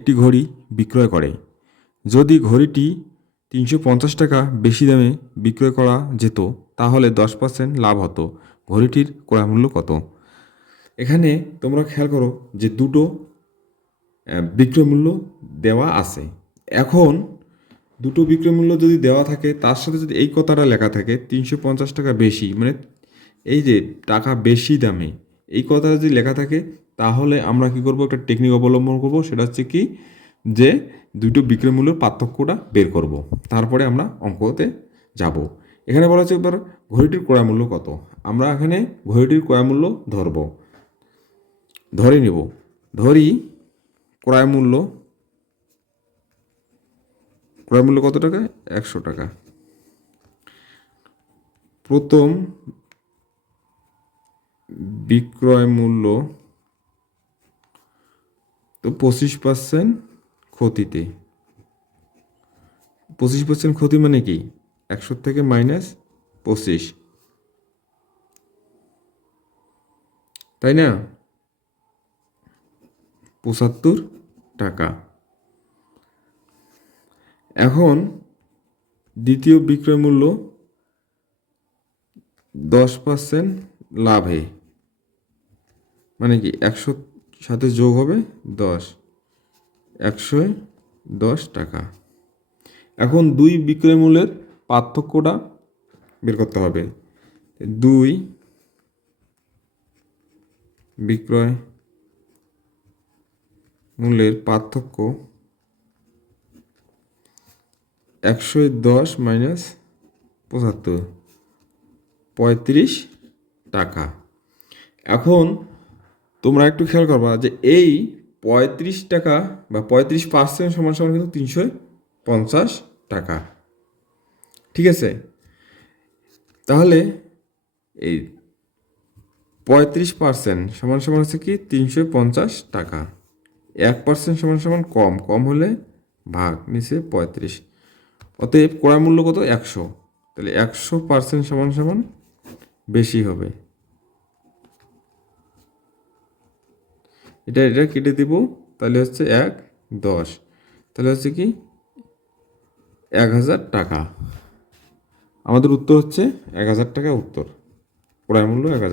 একটি ঘড়ি বিক্রয় করে। যদি ঘড়িটি তিনশো পঞ্চাশ টাকা বেশি দামে বিক্রয় করা যেত, তাহলে দশ পার্সেন্ট লাভ হতো। ঘড়িটির ক্রয় মূল্য কত? এখানে তোমরা খেয়াল করো যে দুটো বিক্রয় মূল্য দেওয়া আছে। এখন দুটো বিক্রয় মূল্য যদি দেওয়া থাকে, তার সাথে যদি এই কথাটা লেখা থাকে, তিনশো পঞ্চাশ টাকা বেশি মানে এই যে টাকা বেশি দামে এই কথাটা যদি লেখা থাকে, তাহলে আমরা কি করব? একটা টেকনিক অবলম্বন করব, সেটা হচ্ছে কি? যে দুটো বিক্রয় মূল্যের পার্থক্যটা বের করব। তারপরে আমরা অঙ্কতে যাব। এখানে বলা হচ্ছে এবার ঘড়িটির ক্রয় মূল্য কত? আমরা এখানে ঘড়িটির ক্রয় মূল্য ধরব। ধরে নেব। ধরি ক্রয় মূল্য ক্রয় মূল্য কত টাকা? একশো টাকা। প্রথম বিক্রয় মূল্য তো পঁচিশ পার্সেন্ট ক্ষতিতে। পঁচিশ পার্সেন্ট ক্ষতি মানে কি? একশো থেকে মাইনাস পঁচিশ। তাই না? পঁচাত্তর টাকা। এখন দ্বিতীয় বিক্রয় মূল্য দশ পার্সেন্ট লাভে। মানে কি একশো সাথে যোগ হবে দশ। একশো দশ টাকা। এখন দুই বিক্রয় মূল্যের পার্থক্যটা বের করতে হবে। দুই বিক্রয় মূল্যের পার্থক্য একশো দশ মাইনাস পঁচাত্তর, পঁয়ত্রিশ টাকা। এখন তোমরা একটু খেয়াল করবা যে এই পঁয়ত্রিশ টাকা বা পঁয়ত্রিশ পার্সেন্ট সমান সমান কিন্তু তিনশো পঞ্চাশ টাকা। ঠিক আছে? তাহলে এই পঁয়ত্রিশ পার্সেন্ট সমান সমান হচ্ছে কি? তিনশো পঞ্চাশ টাকা। এক পার্সেন্ট সমান সমান কম কম হলে ভাগ নিচে পঁয়ত্রিশ। অতএব ক্রয় মূল্য কত? একশো। তাহলে একশো পার্সেন্ট সমান সমান বেশি হবে। এটা এটা কেটে দিব, তাহলে হচ্ছে এক, দশ। তাহলে হচ্ছে কি? এক হাজার টাকা। আমাদের উত্তর হচ্ছে এক হাজার টাকা উত্তর। ক্রয় মূল্য এক হাজার